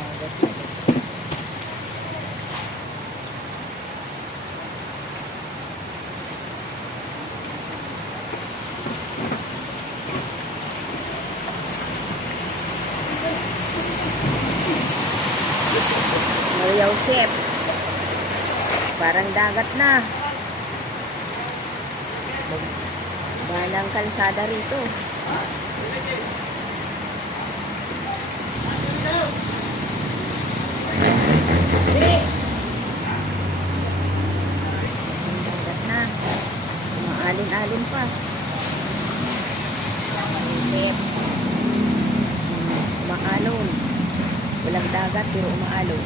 walang hanggang. Mariyaw Chef. Parang dagat na. Wala ng kalsada rito. Ha? Umaalin-alin pa. Umaalon. Walang dagat pero umaalon.